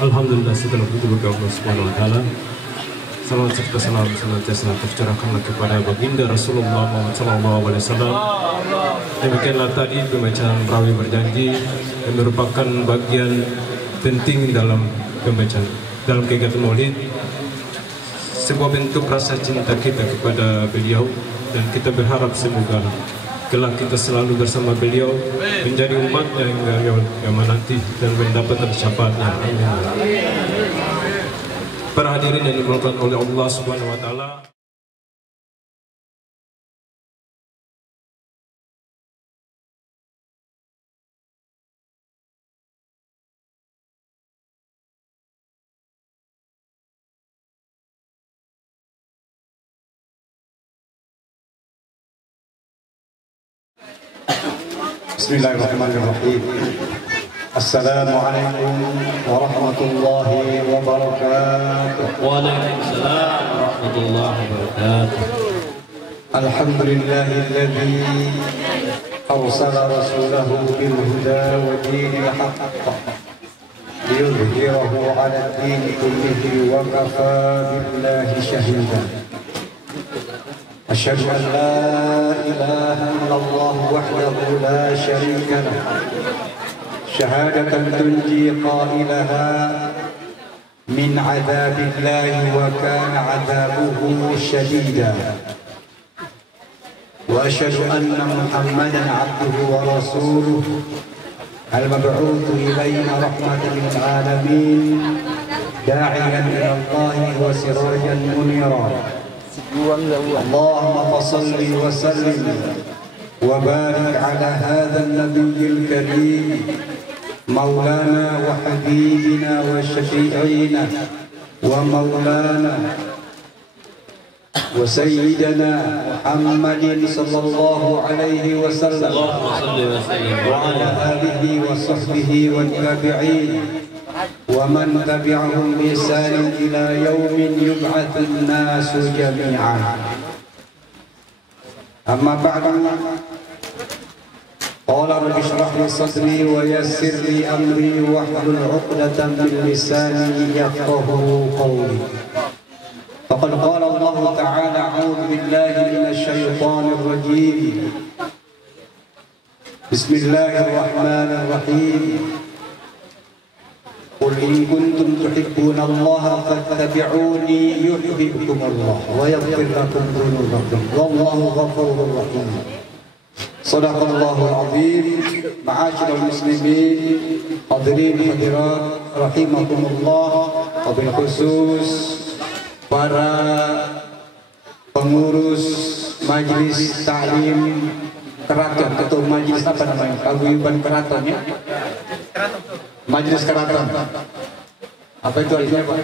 Alhamdulillah, setelah itu berdoa Allah Subhanahu Wa Taala. Salawat serta salam senantiasa tercurahkanlah kepada baginda Rasulullah Muhammad SAW. Demikianlah tadi pembacaan rawi berjanji yang merupakan bagian penting dalam pembacaan dalam kegiatan Maulid. Sebuah bentuk rasa cinta kita kepada beliau, dan kita berharap semoga kelak kita selalu bersama beliau, menjadi umatnya yang menanti dan mendapatkan syafaatnya. Amin. Para hadirin yang dimuliakan oleh Allah Subhanahu Wa Taala. Bismillahirrahmanirrahim. Assalamualaikum warahmatullahi wabarakatuh. Waalaikumsalam warahmatullahi wabarakatuh. Alhamdulillahilladzi arsala rasulahu bil huda wa dinil haqq liyudhhirahu 'ala ad-din kullihi wa kafaa billahi shahida. أشهد أن لا إله إلا الله وحده لا شريك له شهادة تنجي قائلها من عذاب الله وكان عذابه شديدا وأشهد أن محمدا عبده ورسوله المبعوث إلينا رحمة للعالمين داعيا إلى الله وسراجا منيرا اللهم صل وسلم وبارك على هذا النبي الكريم مولانا وحبيبنا وشفيعنا ومولانا وسيدنا محمد صلى الله عليه وسلم وعلى آله وصحبه والتابعين ومن تبعهم بإحسان إلى يوم يبعث الناس جميعا. أما بعد، قال رب اشرح لي صدري ويسر لي أمري واحلل عقدة من لساني يفقهوا قولي. فقد قال الله تعالى: أعوذ بالله من الشيطان الرجيم. بسم الله الرحمن الرحيم. قل إن كنتم تحبون الله فاتبعوني يحببكم الله ويغفر لكم ذنوبكم والله غفور رحيم. صدق الله العظيم. معاشر المسلمين hadirin hadirat rahimakumullah, wabil khusus para pengurus Majelis Ta'lim Keraton atau Majelis apa namanya? Paguyuban Keraton ya? Majelis Keraton. Apa itu artinya, Pak?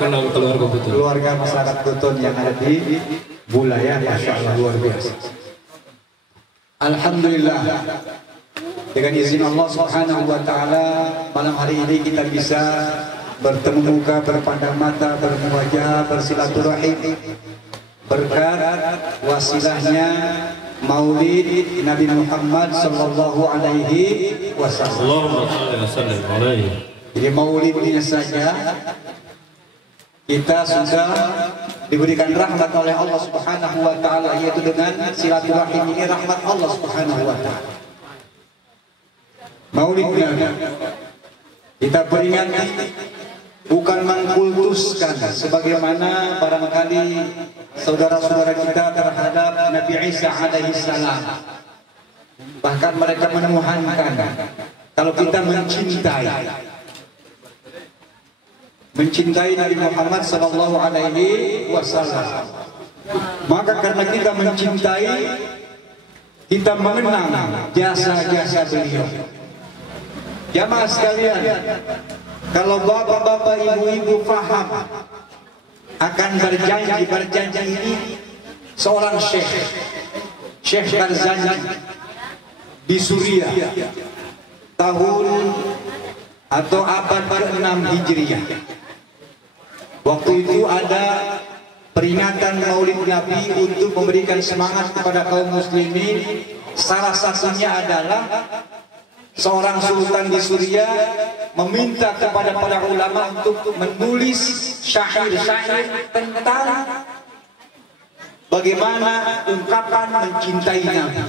Keluarga Buton. Keluarga masyarakat Buton yang ada di Bulaya, Masya Allah, luar biasa. Alhamdulillah, dengan izin Allah Subhanahu Wa Taala, malam hari ini kita bisa bertemu muka, berpandang mata, berwajah, bersilaturahim berkat wasilahnya Maulid Nabi Muhammad Sallallahu Alaihi Wasallam. Jadi maulidnya saja kita sudah diberikan rahmat oleh Allah Subhanahu Wa Taala, yaitu dengan silaturahim ini rahmat Allah Subhanahu Wa Taala. Maulidnya kita peringati bukan mengkultuskan sebagaimana barangkali saudara-saudara kita terhadap Nabi Isa alaihi salam. Bahkan mereka menuhankan. Kalau kita mencintai Nabi Muhammad sallallahu alaihi wasallam, maka karena kita mencintai, kita mengenang jasa-jasa beliau. Jamaah sekalian, kalau bapak-bapak, ibu-ibu faham akan berjanji ini, seorang Syekh Barzanji di Suriah tahun atau abad ke-6 Hijriah. Waktu itu ada peringatan Maulid Nabi untuk memberikan semangat kepada kaum muslimin. Salah satunya adalah seorang sultan di Suriah meminta kepada para ulama untuk menulis syair-syair tentang bagaimana ungkapan mencintai Nabi.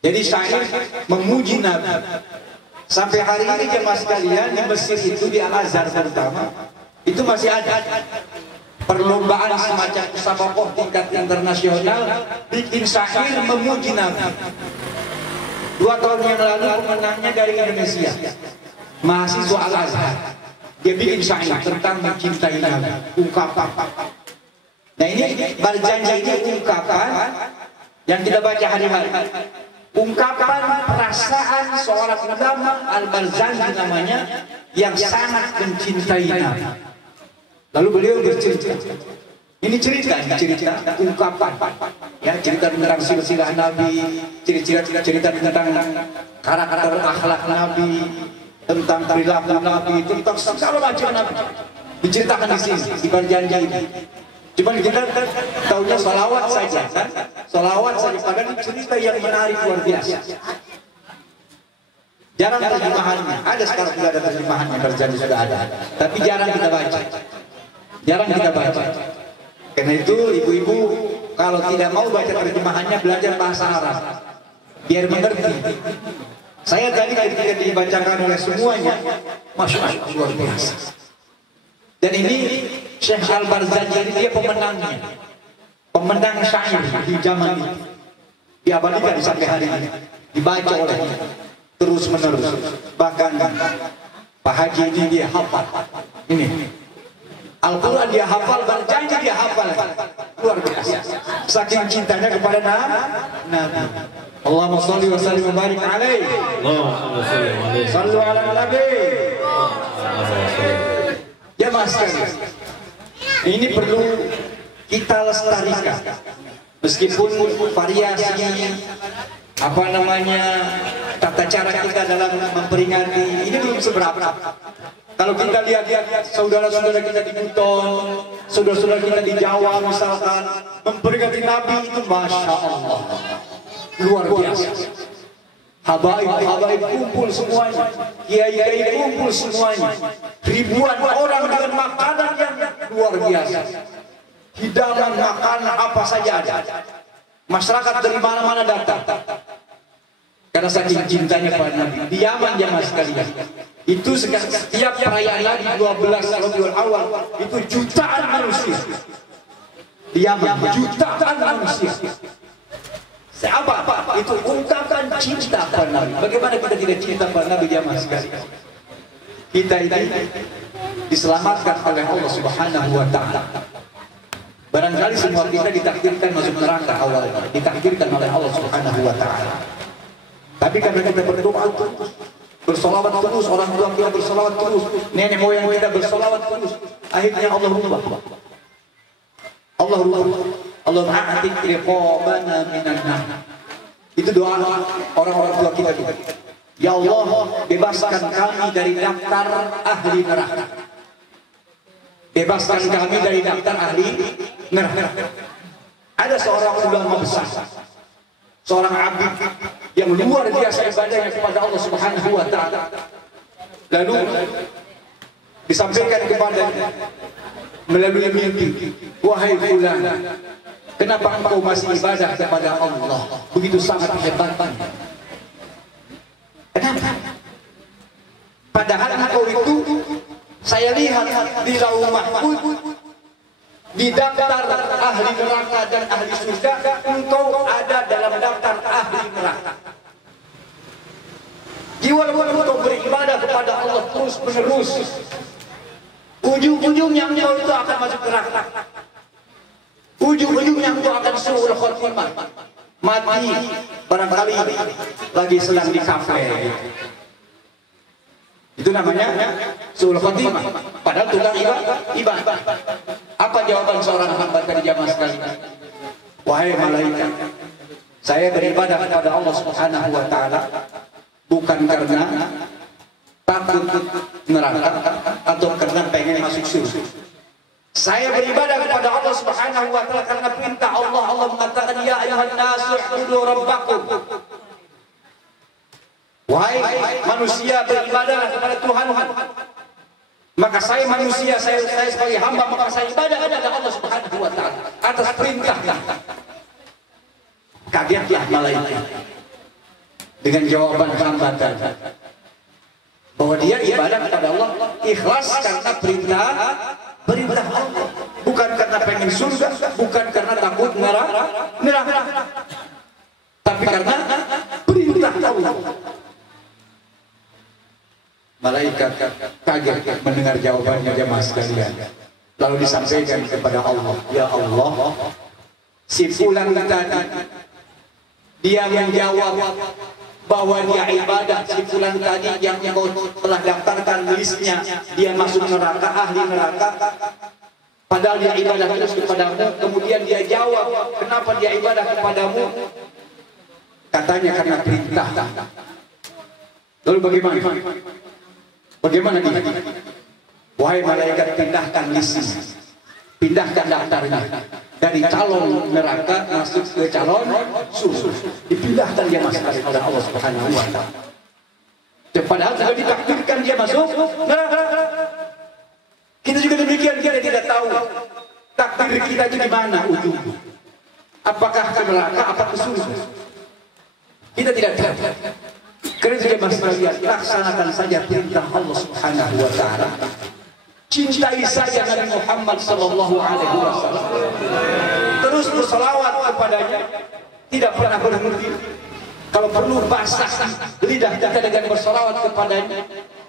Jadi syair memuji Nabi. Sampai hari ini jemaah sekalian di Mesir itu, di Al-Azhar terutama, itu masih ada perlombaan semacam musabaqah tingkat internasional bikin syair memuji Nabi. 2 tahun yang lalu pemenangnya dari Indonesia, mahasiswa Al-Azhar. Dia bikin syair tentang mencintai Nabi, ungkapan. Nah ini Barzanji ini ungkapan yang kita baca hari-hari. Ungkapan perasaan seorang ulama, Al-Barzanji namanya, yang sangat mencintai Nabi. Lalu beliau bercerita. Ini cerita ungkapan, ya, cerita tentang silsilah Nabi, cerita tentang karakter akhlak Nabi, tentang perilaku Nabi, tentang segala macam Nabi. Diceritakan di sini, di Barzanji ini. Cuma kita tahunya salawat saja, kan? Salawat saja, padahal cerita yang menarik luar biasa. Jarang terjemahannya, ada sekarang sudah ada terjemahannya, Barzanji sudah ada, tapi jarang kita baca. Jarang kita baca. Karena itu ibu-ibu kalau tidak mau baca terjemahannya, belajar bahasa Arab biar mengerti. Saya tadi ketika dibacakan oleh semuanya, masya Allah, luar biasa. Dan ini Syekh Al-Barzanji ini dia pemenangnya, pemenang syair di zaman ini, diabadikan sampai hari ini, dibaca olehnya terus menerus. Bahkan Pak Haji ini dia hafal ini Al-Quran, dia hafal, Barzanji dia hafal, luar biasa. Saking cintanya kepada Nabi. Allahumma sholli wa sallim wa barik alaihi. Allahumma shallu ala nabi. Ya mas, ini perlu kita lestarikan, meskipun variasi apa namanya tata cara kita dalam memperingati ini belum seberapa. Kalau kita lihat saudara-saudara kita di Buton, saudara-saudara kita di Jawa misalkan memperingati Nabi itu, masya Allah, luar biasa. Habaib kumpul semuanya, kiai kumpul semuanya, ribuan orang dengan makanan yang luar biasa, hidangan makanan apa saja ada. Masyarakat dari mana-mana datang karena saking cintanya pada Nabi. Di Yaman jamaah sekalian, itu setiap perayaan lagi 12 Rabiul Awal itu jutaan manusia. Di Yaman jutaan manusia. Apa? Itu ungkapan cinta pada Nabi. Bagaimana kita tidak cinta pada Nabi jamaah sekalian? Kita ini diselamatkan oleh Allah Subhanahu wa taala. Barangkali semua kita ditakdirkan masuk neraka awalnya, ditakdirkan oleh Allah Subhanahu wa taala. Tapi karena kita berdoa terus, bersolawat terus, orang tua kita bersolawat terus, nenek moyang kita bersolawat terus, akhirnya Allah rubah. Allahumma a'tik riqabana minan nar. Itu doa orang-orang tua kita. Ya Allah, bebaskan kami dari daftar ahli neraka. Bebaskan kami dari daftar ahli neraka. Ada seorang ulama besar, seorang abid yang luar biasa ibadahnya kepada Allah Subhanahu wa taala. Lalu disampaikan kepadanya melalui mimpi, wahai fulan, kenapa engkau masih ibadah kepada Allah begitu sangat hebatnya? Kenapa? Padahal engkau itu saya lihat di Lauh Mahfuz, di daftar ahli neraka dan ahli surga, engkau ada dalam daftar ahli neraka. Walaupun engkau beribadah kepada Allah terus menerus, ujung-ujungnya engkau itu akan masuk neraka. Ujung-ujungnya engkau akan suul khotimah, mati barangkali lagi sedang di kafe. Itu namanya suul khotimah. Padahal tukang ibadah. Apa jawaban seorang hamba tadi jamaah sekalian? Wahai malaikat, saya beribadah kepada Allah Subhanahu wa taala bukan karena takut neraka atau karena pengen masuk surga. Saya beribadah kepada Allah Subhanahu wa taala karena perintah Allah. Allah mengatakan, ya ayuhan nasu ubudu rabbakum. Wahai manusia, beribadahlah kepada Tuhan. Maka saya manusia, saya sebagai hamba, maka saya ibadah kepada Allah Subhanahu wa taala atas perintahnya. Kagetlah malaikat dengan jawaban hamba tadi, bahwa dia ibadah kepada Allah ikhlas karena perintah Allah, bukan karena pengen surga, bukan karena takut neraka, tapi karena perintah Allah. Malaikat kaget mendengar jawabannya jemaah sekalian. Lalu disampaikan kepada Allah, ya Allah, si fulan tadi dia menjawab bahwa dia ibadah, si fulan tadi yang kau telah daftarkan listnya, dia masuk neraka, ahli neraka, padahal dia ibadah terus kepadamu. Kemudian dia jawab, kenapa dia ibadah kepadamu? Katanya karena perintah. Lalu bagaimana? Bagaimana dia? Wahai malaikat, pindahkan listnya, pindahkan daftarnya dari calon neraka masuk ke calon surga. Dipindahkan dia masuk kepada Allah Subhanahu wa taala. Padahal sudah ditakdirkan dia masuk neraka. Kita juga demikian, kita tidak tahu takdir kita di mana ujungnya. Apakah ke neraka, apa ke surga? Kita tidak tahu. Karena jemaah sekalian, laksanakan saja perintah Allah Subhanahu wa taala. Cintai saja Nabi Muhammad sallallahu alaihi wasallam. Terus berselawat kepadanya, tidak pernah berhenti. Kalau perlu basah lidah kita dengan berselawat kepadanya,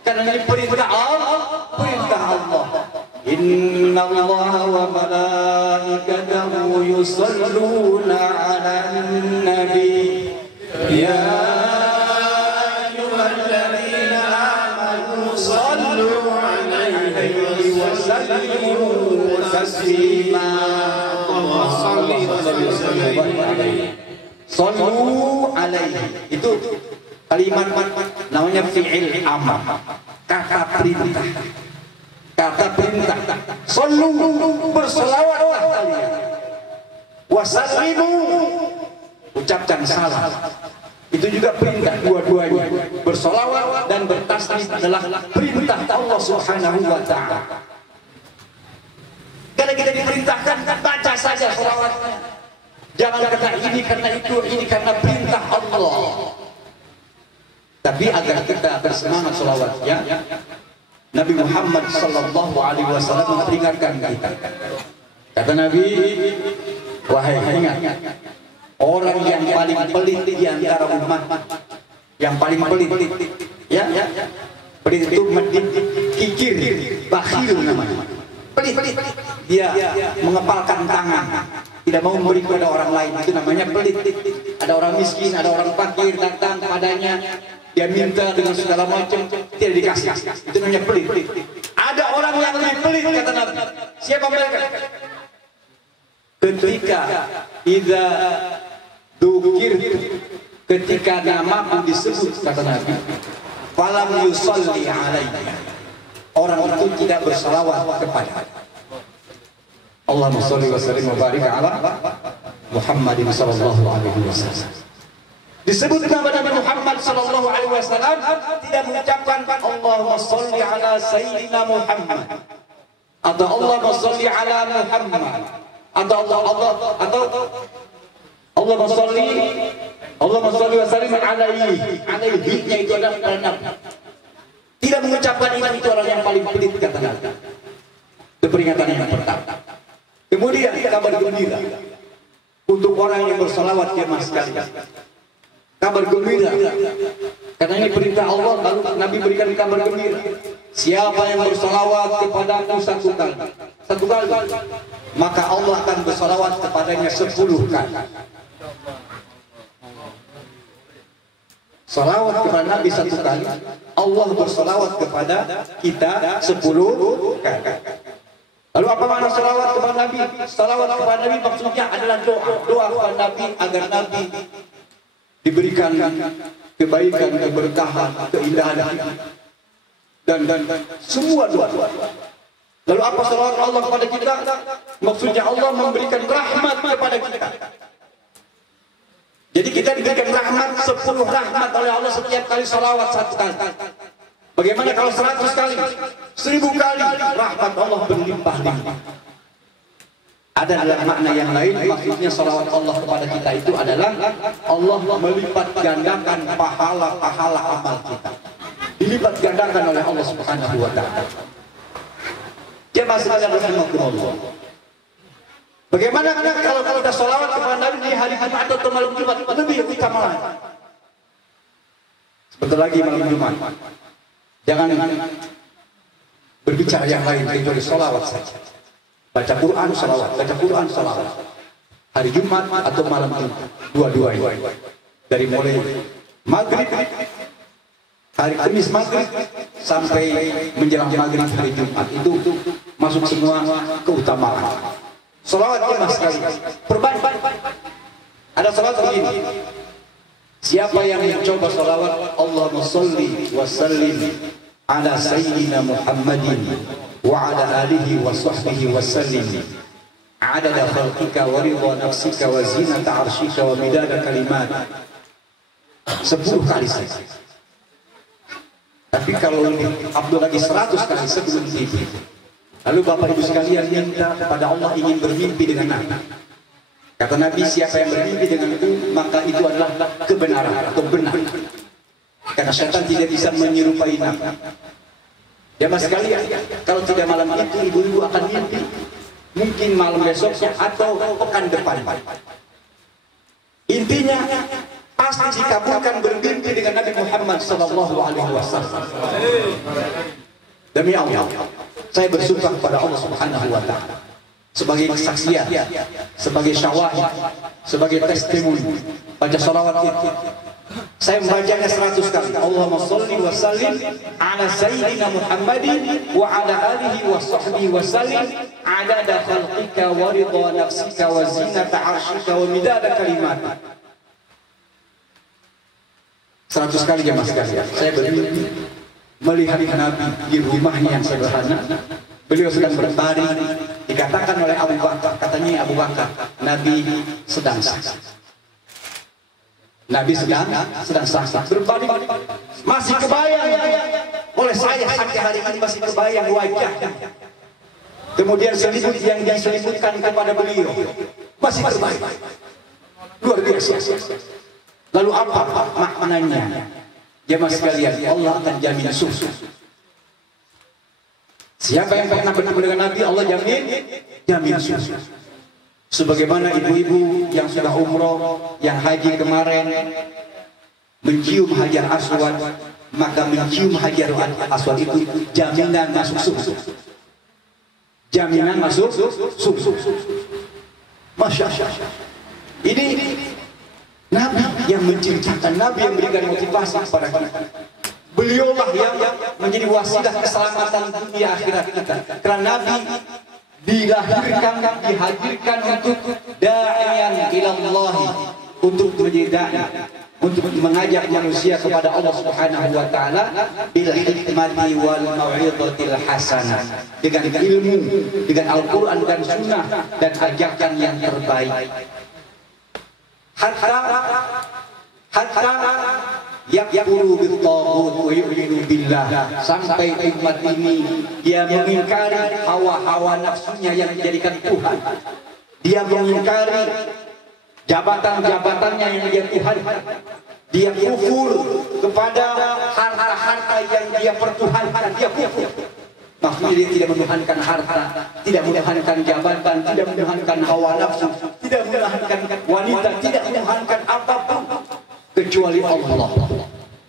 karena ini perintah Allah, perintah Allah. Inna Allah wa malaikatahu yusalluna 'alan nabi ya sallu alaihi. Itu kalimat namanya fi'il amr, kata perintah. Kata perintah. Sallu, berselawatlah kalian. Wasallimu, ucapkan salam. Itu juga perintah dua-duanya. Berselawat dan bertaslim adalah perintah Allah Subhanahu wa taala. Karena kita diperintahkan, baca saja selawatnya. Jangan kata ini karena itu, ini karena perintah Allah. Tapi agar kita bersemangat selawatnya, Nabi Muhammad sallallahu alaihi wasallam memperingatkan kita. Kata Nabi, wahai ingat, orang yang paling pelit di antara umat, yang paling pelit, ya, pelit itu medit, kikir, bakhil namanya. Pelit, dia mengepalkan tangan, tidak mau memberi kepada orang lain, itu namanya pelit. Ada orang miskin, ada orang fakir datang padanya, dia minta dengan segala macam, tidak dikasih, itu namanya pelit. Ada orang yang lebih pelit, kata Nabi. Siapa mereka? Ketika idza dzukir, ketika namaku disebut, kata Nabi, falam yusalli alaihi, orang itu tidak bersalawat kepada Allahumma sholli wa sallim wa barik ala Muhammadin sallallahu alaihi wasallam. Disebut nama Nabi Muhammad sallallahu alaihi wasallam, tidak mengucapkan Allahumma sholli ala sayyidina Muhammad atau Allahumma sholli ala Muhammad atau Allahumma sholli wa sallim alaihi. Alaihi-nya itu adalah karena tidak mengucapkan itu orang yang paling pelit, kata Nabi. Itu peringatan yang pertama. Kemudian kabar gembira untuk orang yang bersalawat jemaah sekalian. Kabar gembira, karena ini perintah Allah, lalu Nabi berikan kabar gembira. Siapa yang bersalawat kepadaku satu kali, maka Allah akan bersalawat kepadanya 10 kali. Salawat kepada Nabi 1 kali, Allah bersalawat kepada kita 10 kali. Lalu apa makna salawat kepada Nabi? Salawat kepada Nabi maksudnya adalah doa kepada Nabi agar Nabi diberikan kebaikan, keberkahan, keindahan dan semua doa. Lalu apa salawat Allah kepada kita? Maksudnya Allah memberikan rahmat kepada kita. Jadi kita diberikan rahmat 10 rahmat oleh Allah setiap kali salawat 1 kali. Bagaimana kalau 100 kali, 1000 kali rahmat Allah berlimpah-limpah. Ada dalam makna yang lain, maksudnya salawat Allah kepada kita itu adalah Allah melipat gandakan pahala-pahala amal kita. Dilipat gandakan oleh Allah Subhanahu wa taala. Jemaah sekalian rahimakumullah. Bagaimana kalau kita salawat kepada Nabi di hari Jumat atau malam Jumat lebih utama lagi. Sebentar lagi malam Jumat. Jangan berbicara yang lain kecuali salawat saja. Baca Quran salawat, baca Quran salawat. Hari Jumat atau malam Jumat, dua-duanya. Dari mulai maghrib, hari Kamis maghrib sampai menjelang maghrib hari Jumat itu masuk semua keutamaan. Salawat ya mas sekali. Perbanyak. Ada salawat begini. Siapa yang mencoba salawat Allahumma sholli wa sallim ala sayyidina Muhammadin wa ala alihi wa sahbihi wa sallim adada khalqika wa ridha nafsika wa zinata arshika wa midada kalimat 10 kali saja. Tapi kalau Abdul lagi 100 kali sebelum tidur. Lalu Bapak Ibu sekalian minta kepada Allah ingin bermimpi dengan Nabi. Kata Nabi, siapa yang bermimpi denganku maka itu adalah kebenaran atau benar. Karena syaitan tidak bisa menyerupai Nabi. Ya mas sekalian, kalau tidak malam itu ibu-ibu akan mimpi. Mungkin malam besoknya atau pekan depan. Intinya pasti dikabulkan bermimpi dengan Nabi Muhammad SAW. Demi Allah, saya bersumpah kepada Allah Subhanahu wa taala sebagai kesaksian, sebagai syawahid, sebagai testimoni. Baca salawat itu saya membacanya 100 kali. Allahumma sholli wa sallim ala sayyidina Muhammadin wa ala alihi wa sahbihi wa sallim adada khalqika wa ridha nafsika wa zinata arshika wa midada kalimat. 100 kali ya mas sekalian. Saya bermimpi melihat Nabi di rumahnya yang sederhana. Beliau sedang berbaring. Dikatakan oleh Abu Bakar, katanya Abu Bakar, Nabi sedang sakit. Nabi sedang sakit. Berbaring masih kebayang oleh saya sampai hari ini masih kebayang wajahnya. Kemudian selimut yang diseliputkan kepada beliau masih terbayang. Luar biasa. Lalu apa maknanya? Jemaah sekalian, Allah akan jamin susu. Siapa yang pernah bertemu dengan Nabi, Allah jamin susu. Sebagaimana ibu-ibu yang sudah umroh, yang haji kemarin, mencium hajar aswad, maka mencium hajar aswad itu jaminan masuk susu. Jaminan masuk susu. Masya Allah. Ini Nabi yang menceritakan, Nabi yang memberikan motivasi kepada kita. Beliaulah yang menjadi wasilah keselamatan dunia akhirat kita. Karena Nabi dilahirkan, dihadirkan untuk da'iyan ilallah, untuk menjadi da'i, untuk mengajak manusia kepada Allah Subhanahu wa taala bil hikmati wal mau'izatil hasanah, dengan ilmu, dengan Al-Qur'an dan sunnah dan ajakan yang terbaik. Hatta yakfuru bit-taghut wa yu'minu billah, sampai umat ini dia mengingkari hawa-hawa nafsunya yang dijadikan Tuhan. Dia mengingkari jabatan-jabatannya yang dia Tuhan. Dia kufur kepada harta-harta yang dia pertuhankan. Dia kufur. Maksudnya dia tidak menuhankan harta, tidak menuhankan jabatan, tidak menuhankan hawa nafsu, tidak menuhankan wanita, tidak menuhankan apapun kecuali Allah.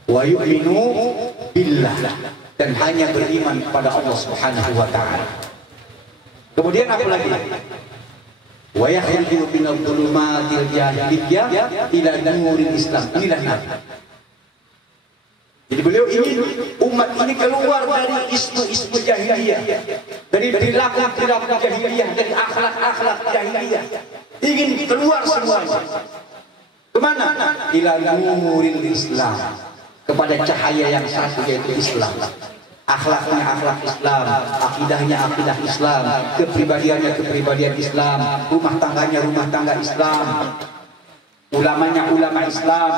Wa yu'minu billah, dan hanya beriman kepada Allah Subhanahu wa taala. Kemudian apa lagi? Wa yakhruju minadh dhulumatil jahiliyyah ila nuril Islam. Inilah Nabi. Jadi beliau ingin umat ini keluar dari ismu-ismu jahiliyah, dari perilaku-perilaku jahiliyah, dari akhlak-akhlak jahiliyah. Ingin keluar semuanya. Kemana? Ila nuril Islam, kepada cahaya yang satu yaitu Islam. Akhlaknya akhlak Islam, akidahnya akidah Islam, kepribadiannya kepribadian Islam, rumah tangganya rumah tangga Islam. Ulamanya ulama Islam.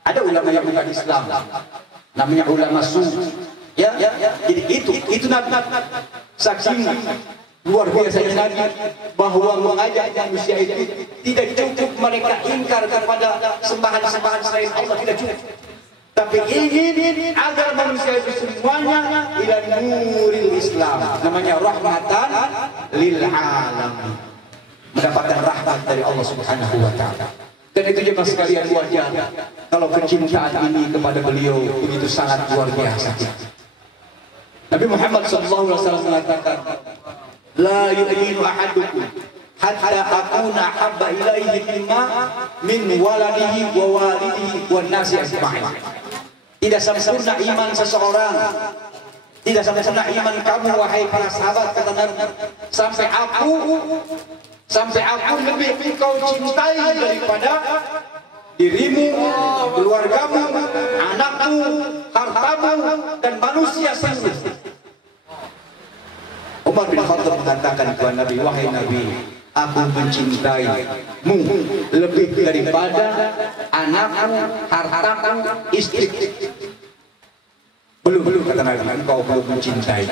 Ada ulama yang bukan Islam, namanya ulama sufi. Ya, jadi itu Nabi. Saksi luar biasanya Nabi bahwa mengajak manusia itu tidak cukup mereka ingkar kepada sembahan-sembahan selain Allah, tidak cukup. Tapi ingin agar manusia itu semuanya ila nuril Islam, namanya rahmatan lil alamin, mendapatkan rahmat dari Allah Subhanahu wa taala. Dan itu jemaah sekalian wajar kalau kecintaan ini kepada beliau begitu sangat luar biasa. Nabi Muhammad SAW mengatakan, la yu'minu ahadukum hatta akuna habba ilaihi mimma min waladihi wa walidihi wan nasi ajma'in. Tidak sempurna iman seseorang, tidak sempurna iman kamu wahai para sahabat, kata Nabi, sampai aku lebih engkau cintai daripada dirimu, keluargamu, anakmu, hartamu, dan manusia seluruhnya. Umar bin Khattab mengatakan kepada Nabi, wahai Nabi, aku mencintaimu lebih daripada anakmu, hartamu, istri. Belum kata Nabi, engkau belum mencintai.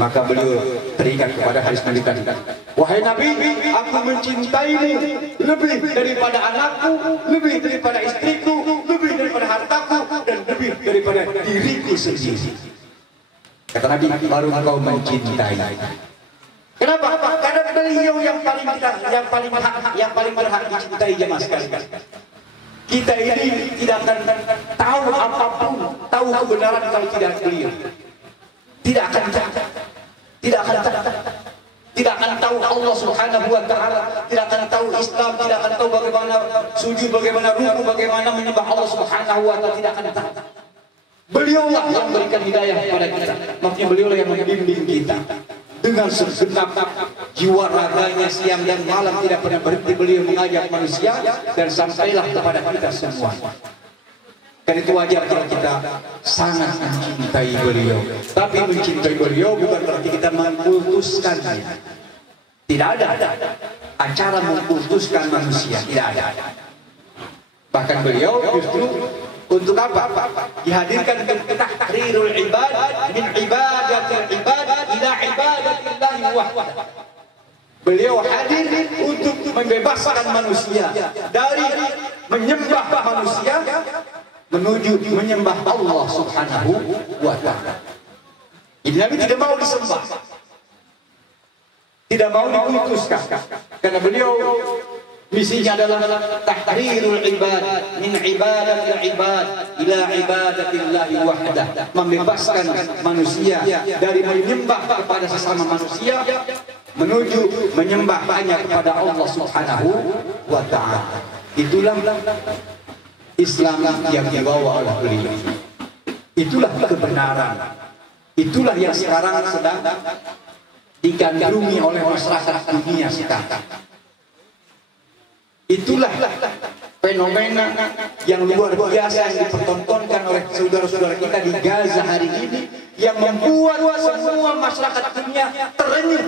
Maka beliau terikat kepada hadis Nabi tadi, wahai Nabi, aku mencintaimu lebih daripada anakku, lebih daripada istriku, lebih daripada hartaku, dan lebih daripada diriku sendiri. Kata Nabi, baru engkau mencintai. Kenapa? Karena beliau yang paling berhak dicintai jemaah sekalian. Kita ini tidak akan tahu apapun, tahu kebenaran kalau tidak beliau. Tidak akan tahu Allah Subhanahu wa taala, tidak akan tahu Islam, tidak akan tahu bagaimana sujud, bagaimana ruku, bagaimana menyembah Allah Subhanahu wa taala, tidak akan tahu. Beliaulah yang memberikan hidayah kepada kita. Maksudnya beliaulah yang membimbing kita. Dengan segenap jiwa raganya siang dan malam tidak pernah berhenti beliau mengajak manusia dan sampailah kepada kita semua. Karena itu wajar kalau kita sangat mencintai beliau. Tapi mencintai beliau bukan berarti kita mengkultuskannya. Tidak ada acara mengkultuskan manusia, tidak ada. Bahkan beliau justru untuk apa? Dihadirkan ke tahrirul ibad min ibadatil ibad ila ibadatillahi wahdah. Beliau hadir untuk membebaskan manusia dari menyembah manusia menuju menyembah Allah Subhanahu wa taala. Jadi Nabi tidak mau disembah, tidak mau diputuskan, karena beliau misinya adalah tahrirul ibad min ibadatil ibad ila ibadatillahi wahdah, membebaskan manusia dari menyembah kepada sesama manusia menuju menyembah hanya kepada Allah Subhanahu wa taala. Itulah Islam yang dibawa oleh beliau. Itulah kebenaran. Itulah yang sekarang sedang digandrungi oleh masyarakat dunia sekarang. Itulah fenomena yang luar biasa yang dipertontonkan oleh saudara-saudara kita di Gaza hari ini, yang membuat semua masyarakat dunia terenyuh.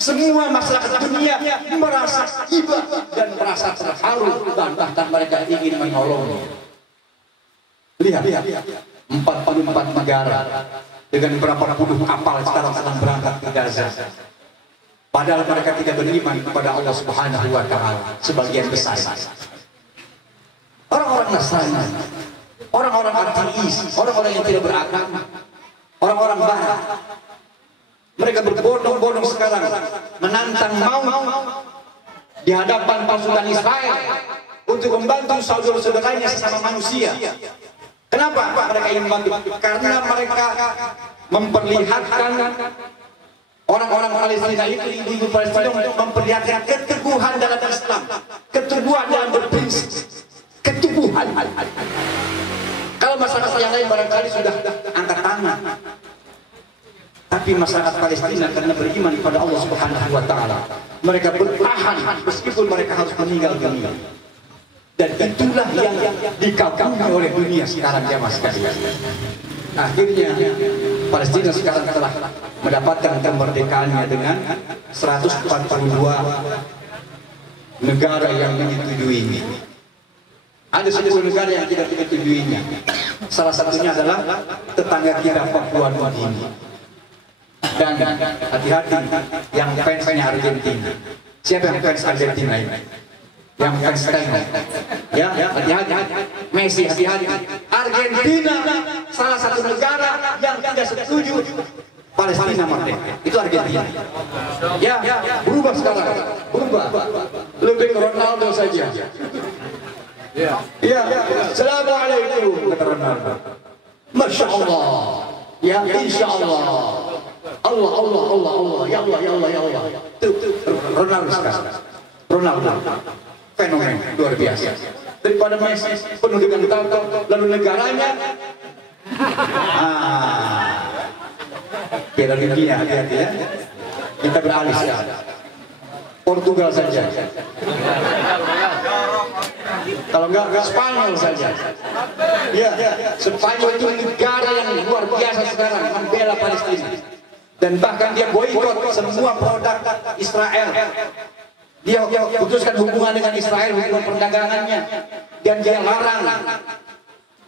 Semua masyarakat dunia merasa iba dan merasa terharu, bahkan mereka ingin menolong. Lihat, 44 negara dengan berapa puluh kapal sekarang sedang berangkat ke Gaza. Padahal mereka tidak beriman kepada Allah Subhanahu wa taala sebagian besar. Orang-orang Nasrani, orang-orang ateis, orang-orang yang tidak beragama, orang-orang barat, mereka berbondong-bondong sekarang menantang maut di hadapan pasukan Israel untuk membantu saudara-saudaranya sesama manusia. Kenapa mereka ingin membantu? Karena mereka memperlihatkan orang-orang Palestina itu, ibu-ibu Palestina, untuk memperlihatkan keteguhan dalam Islam, keteguhan dalam berprinsip, keteguhan. Kalau masyarakat yang lain barangkali sudah angkat tangan, tapi masyarakat Palestina karena beriman kepada Allah Subhanahu wa taala, mereka bertahan meskipun mereka harus meninggal dunia. Dan itulah yang dikagumi oleh dunia sekarang ya mas sekalian. Akhirnya Palestina sekarang telah mendapatkan kemerdekaannya dengan 142 negara yang menyetujuinya. Ada 10 negara yang tidak menyetujuinya. Salah satunya adalah tetangga kita Papua New Guinea. Dan hati-hati yang fansnya Argentina. Siapa yang fans Argentina ini? Yang fans Thailand. Ya, hati-hati. Messi, hati-hati. Argentina salah satu negara yang tidak setuju Palestina merdeka. Itu Argentina. Ya, berubah sekarang. Berubah. Lebih ke Ronaldo saja. Ya. Assalamualaikum kata Ronaldo. Masya Allah. Ya, insya Allah. Allah. Ya Allah. Tuh, Ronaldo sekarang. Ronaldo. Fenomen luar biasa. Daripada Messi penuh dengan tato, lalu negaranya. Piala Dunia, hati-hati ya. Kita beralih sekarang. Portugal saja. Kalau enggak Spanyol saja. Ya, Spanyol itu negara yang luar biasa sekarang membela Palestina. Dan bahkan dia boikot semua produk Israel. Dia putuskan hubungan dengan Israel, hubungan perdagangannya. Dan dia larang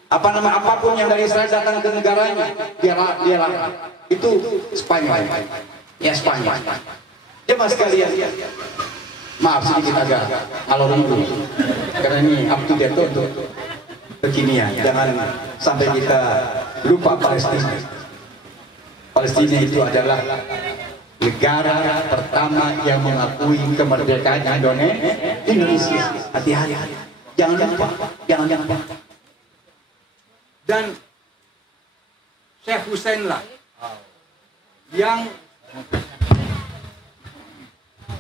apapun yang dari Israel datang ke negaranya, dia larang. Itu Spanyol. Ya, Spanyol. Jemaah sekalian, maaf sedikit agak ngalor ngidul karena ini up to date untuk kekinian. Jangan sampai kita lupa Palestina. Palestina itu adalah negara pertama yang mengakui kemerdekaan Indonesia. Hati-hati, jangan lupa. Dan Syekh Hussein lah yang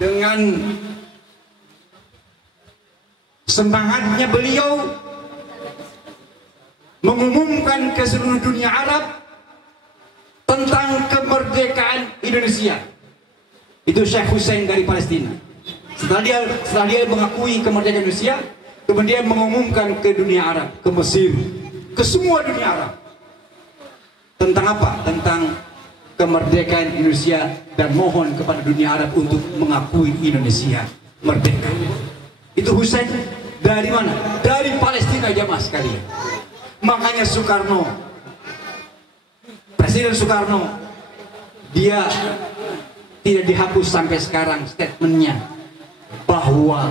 dengan semangatnya beliau mengumumkan ke seluruh dunia Arab tentang kemerdekaan Indonesia. Itu Syekh Hussein dari Palestina. Setelah dia mengakui kemerdekaan Indonesia, kemudian mengumumkan ke dunia Arab, ke Mesir, ke semua dunia Arab. Tentang apa? Tentang kemerdekaan Indonesia dan mohon kepada dunia Arab untuk mengakui Indonesia merdeka. Itu Hussein dari mana? Dari Palestina, jamaah sekalian. Makanya Soekarno, Presiden Soekarno, dia tidak dihapus sampai sekarang statementnya bahwa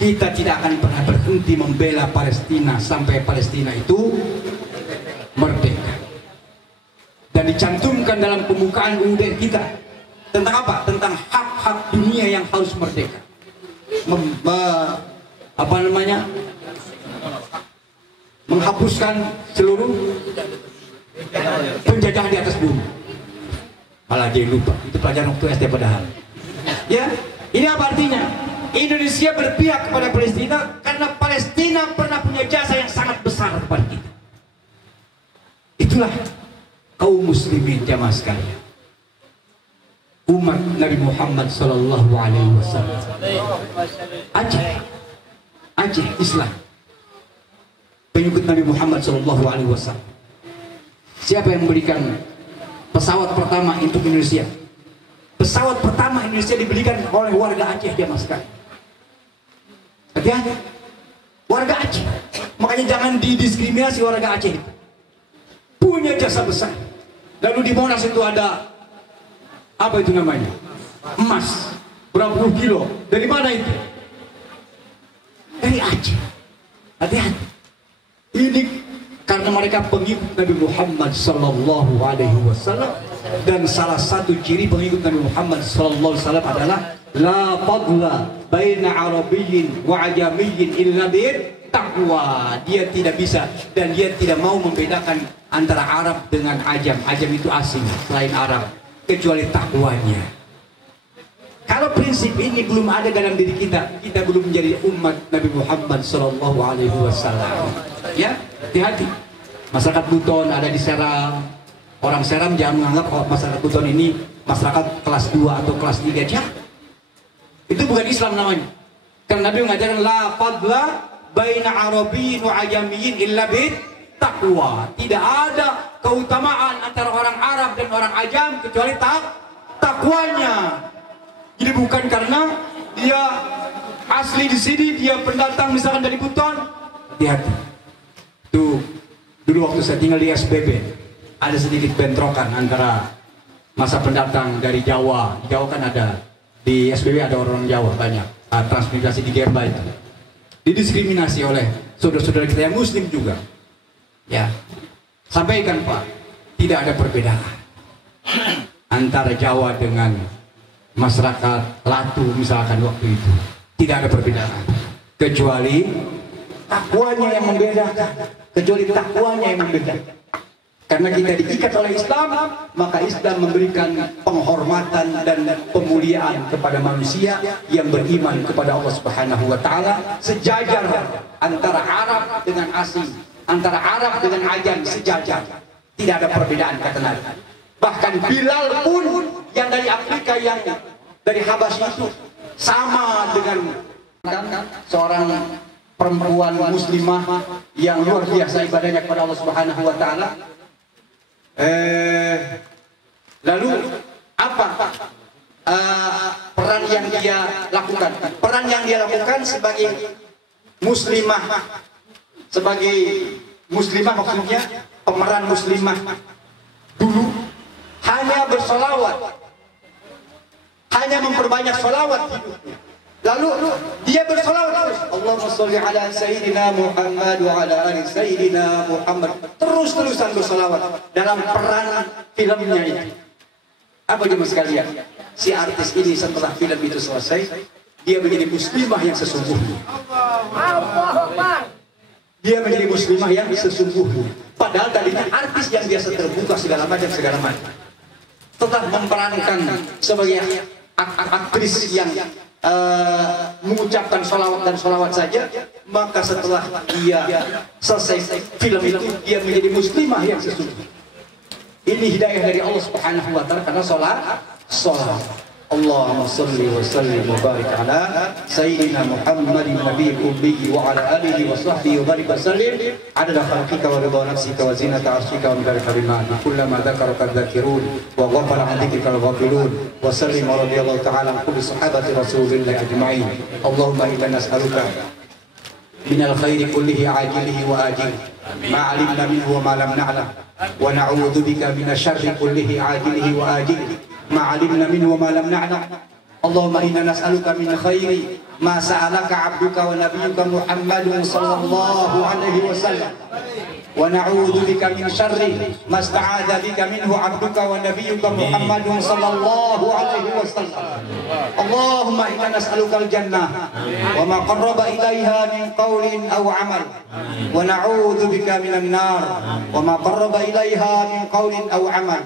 kita tidak akan pernah berhenti membela Palestina sampai Palestina itu merdeka. Dan dicantumkan dalam pembukaan UUD kita tentang apa? Tentang hak-hak dunia yang harus merdeka. Menghapuskan seluruh penjajahan di atas bumi. Malah dia lupa. Itu pelajaran waktu SD padahal. Ya, ini apa artinya? Indonesia berpihak kepada Palestina karena Palestina pernah punya jasa yang sangat besar kepada kita. Itulah kaum muslimin jamaah sekalian, umat Nabi Muhammad sallallahu alaihi wasallam. Aceh Islam, pengikut Nabi Muhammad sallallahu alaihi wasallam. Siapa yang memberikan pesawat pertama untuk Indonesia? Pesawat pertama Indonesia diberikan oleh warga Aceh jamaah sekalian. Hati-hati, warga Aceh. Makanya jangan didiskriminasi warga Aceh. Punya jasa besar. Lalu di Monas itu ada apa itu namanya? Emas berapa puluh kilo. Dari mana itu? Dari Aceh. Hati-hati. Ini karena mereka pengikut Nabi Muhammad sallallahu alaihi wasallam, dan salah satu ciri pengikut Nabi Muhammad sallallahu alaihi wasallam adalah la fadla baina arabiyyin wa ajamiyyin illa taqwa. Dia tidak bisa dan dia tidak mau membedakan antara Arab dengan Ajam. Ajam itu asing selain Arab, kecuali takwanya. Kalau prinsip ini belum ada dalam diri kita, kita belum menjadi umat Nabi Muhammad sallallahu alaihi wasallam. Ya, hati-hati. Masyarakat Buton ada di Seram. Orang Seram jangan menganggap kalau masyarakat Buton ini masyarakat kelas 2 atau kelas 3 aja. Itu bukan Islam namanya. Karena Nabi mengajarkan la fadla baina arabiyyin wa ajamiyyin illa taqwa. Tidak ada keutamaan antara orang Arab dan orang Ajam kecuali takwanya. Jadi bukan karena dia asli di sini, dia pendatang misalkan dari Buton, hati-hati. Tuh, dulu waktu saya tinggal di SPB, ada sedikit bentrokan antara masa pendatang dari Jawa. Di Jawa kan ada, di SPB ada orang Jawa banyak, transmigrasi di Gemba itu. Didiskriminasi oleh saudara-saudara kita yang Muslim juga. Ya, sampaikan Pak, tidak ada perbedaan antara Jawa dengan masyarakat Latu misalkan waktu itu. Tidak ada perbedaan, kecuali takwanya yang membedakan. Kecuali takwanya yang membedakan. Karena kita diikat oleh Islam, maka Islam memberikan penghormatan dan pemuliaan kepada manusia yang beriman kepada Allah Subhanahu wa taala, sejajar antara Arab dengan asing, antara Arab dengan Ajam sejajar. Tidak ada perbedaan kata Nabi. Bahkan Bilal pun yang dari Afrika, yang dari Habasy itu sama dengan seorang perempuan muslimah yang luar biasa ibadahnya kepada Allah Subhanahu wa taala. Lalu apa peran yang dia lakukan? Peran yang dia lakukan sebagai muslimah maksudnya pemeran muslimah dulu hanya bersolawat, hanya memperbanyak solawat hidupnya. Lalu dia bersolawat terus, Allahumma sholli ala Sayyidina Muhammad wa ala ali Sayyidina Muhammad, terus-terusan bersolawat dalam peran filmnya itu. Apa jemaah sekalian, si artis ini setelah film itu selesai, dia menjadi muslimah yang sesungguhnya. Dia menjadi muslimah yang sesungguhnya. Padahal tadinya artis yang biasa terbuka segala macam. Setelah memerankan sebagai aktris yang mengucapkan sholawat dan sholawat saja, maka setelah dia selesai film itu, dia menjadi muslimah yang sesungguhnya. Ini hidayah dari Allah Subhanahu wa taala karena sholat. Allahumma sholli wa sallim wa barik ala Sayyidina Muhammadin nabiyil ummi wa ala alihi wa sahbihi wa barik wa sallim adada khalqika wa ridha nafsika wa zinata arshika wa midada kalimati kullama dzakaraka dzakirun wa ghafara 'an dzikrika al-ghafilun wa sallim radhiyallahu ta'ala an kulli sahabati Rasulillah ajma'in. Allahumma inna nas'aluka minal khairi kullihi ajilihi wa ajilihi ma 'alimna minhu wa ma lam na'lam wa na'udzu bika minasyarri kullihi ajilihi wa ajilihi ma 'alimna minhu wa ma lam na'lam. Allahumma inna nas'aluka min khairi ma sa'alaka 'abduka wa nabiyyuka Muhammadun sallallahu alaihi wasallam wa na'udzu bika min syarri ma sta'adza bika minhu 'abduka wa nabiyyuka Muhammadun sallallahu alaihi wasallam. Allahumma inna nas'aluka al-jannah wa ma qarraba ilaiha min qawlin aw 'amal wa na'udzu bika minan nar wa ma qarraba ilaiha min qawlin aw 'amal.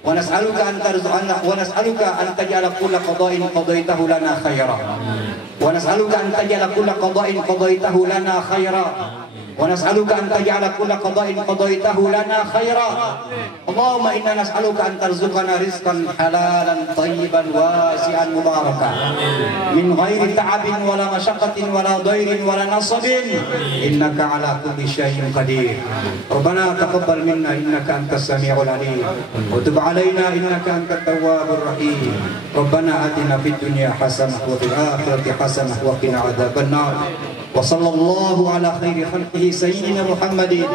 ونسألك أن ترزقنا ونسألك أن تجعل كل قضاء قضيته لنا خيرا ونسألك أن تجعل كل قضاء قضيته لنا خيرا ونسألك أن تجعل كل قضاء قضيته لنا خيرا. اللهم إنا نسألك أن ترزقنا رزقا حلالا طيبا واسعا مباركا من غير تعب ولا مشقة ولا ضير ولا نصب إنك على كل شيء قدير. ربنا تقبل منا إنك أنت السميع العليم وتب علينا إنك أنت التواب الرحيم. ربنا آتنا في الدنيا حسنة وفي الآخرة حسنة وقنا عذاب النار. وصلى الله على خير خلقه سيدنا محمد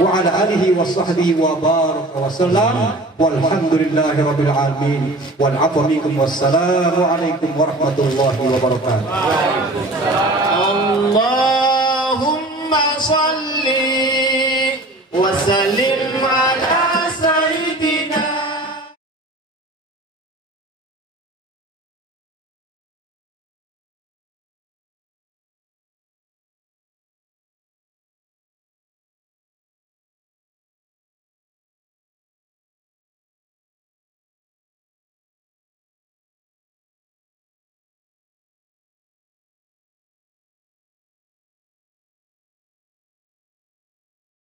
وعلى آله وصحبه وبارك وسلم والحمد لله رب العالمين والعفو منكم والسلام عليكم ورحمة الله وبركاته. اللهم صل